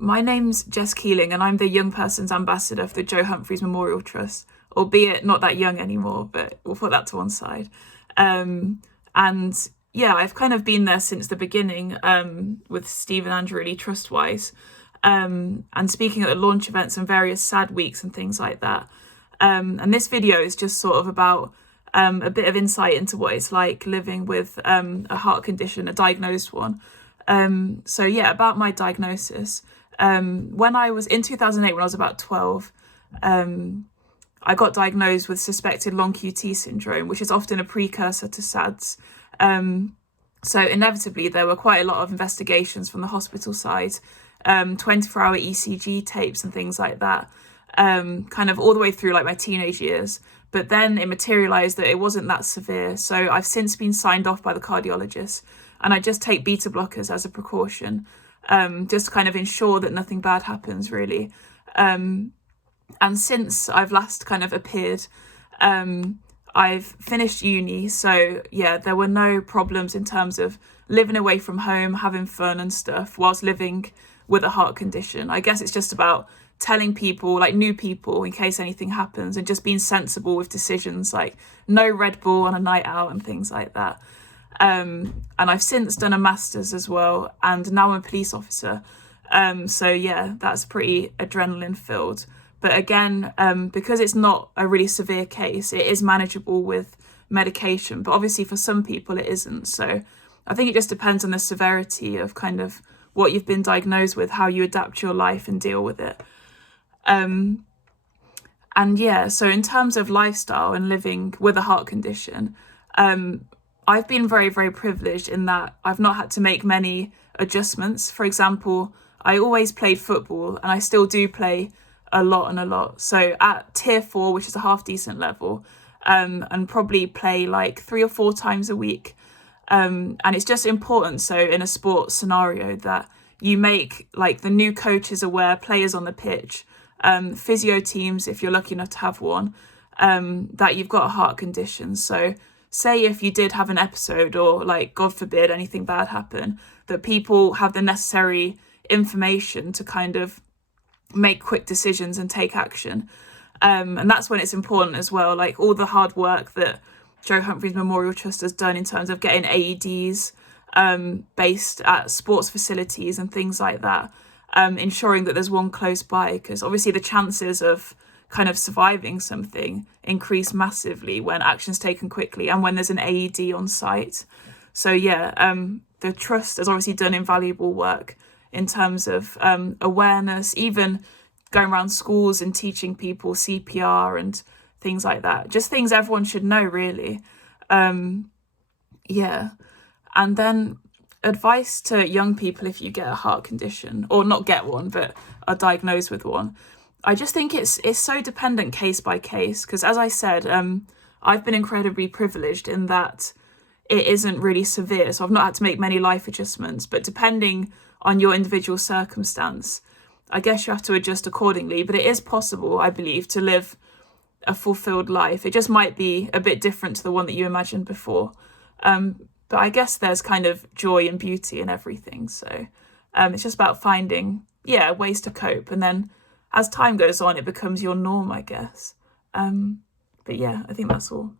My name's Jess Keeling and I'm the Young Person's Ambassador for the Joe Humphreys Memorial Trust, albeit not that young anymore, but we'll put that to one side. And yeah, I've kind of been there since the beginning with Steve and Andrew really trust-wise, and speaking at the launch events and various sad weeks and things like that. And this video is just sort of about a bit of insight into what it's like living with a heart condition, a diagnosed one. So yeah, about my diagnosis. When I was in 2008, when I was about 12, I got diagnosed with suspected long QT syndrome, which is often a precursor to SADS. So inevitably, there were quite a lot of investigations from the hospital side, 24-hour ECG tapes and things like that, kind of all the way through like my teenage years. But then it materialised that it wasn't that severe. So I've since been signed off by the cardiologist, and I just take beta blockers as a precaution, just to kind of ensure that nothing bad happens, really. And since I've last kind of appeared, I've finished uni. So yeah, there were no problems in terms of living away from home, having fun and stuff whilst living with a heart condition. I guess it's just about telling people, like new people, in case anything happens, and just being sensible with decisions, like no Red Bull on a night out and things like that. And I've since done a master's as well, and now I'm a police officer. So yeah, that's pretty adrenaline filled. But again, because it's not a really severe case, it is manageable with medication. But obviously for some people it isn't. So I think it just depends on the severity of kind of what you've been diagnosed with, how you adapt your life and deal with it. And yeah, so in terms of lifestyle and living with a heart condition, I've been very, very privileged in that I've not had to make many adjustments. For example, I always played football, and I still do play a lot. So at tier 4, which is a half decent level, and probably play like 3 or 4 times a week. And it's just important, so in a sports scenario, that you make like the new coaches aware, players on the pitch, physio teams, if you're lucky enough to have one, that you've got a heart condition. So say if you did have an episode, or like, God forbid, anything bad happen, that people have the necessary information to kind of make quick decisions and take action. And that's when it's important as well, like all the hard work that Joe Humphreys Memorial Trust has done in terms of getting AEDs based at sports facilities and things like that, ensuring that there's one close by, because obviously the chances of kind of surviving something increase massively when action's taken quickly and when there's an AED on site. So yeah, the trust has obviously done invaluable work in terms of awareness, even going around schools and teaching people CPR and things like that. Just things everyone should know, really. Yeah. And then advice to young people if you get a heart condition, or not get one, but are diagnosed with one. I just think it's so dependent case by case, because as I said, I've been incredibly privileged in that it isn't really severe. So I've not had to make many life adjustments, but depending on your individual circumstance, I guess you have to adjust accordingly. But it is possible, I believe, to live a fulfilled life. It just might be a bit different to the one that you imagined before. But I guess there's kind of joy and beauty in everything. So it's just about finding, ways to cope. And then as time goes on, it becomes your norm, I guess. But yeah, I think that's all.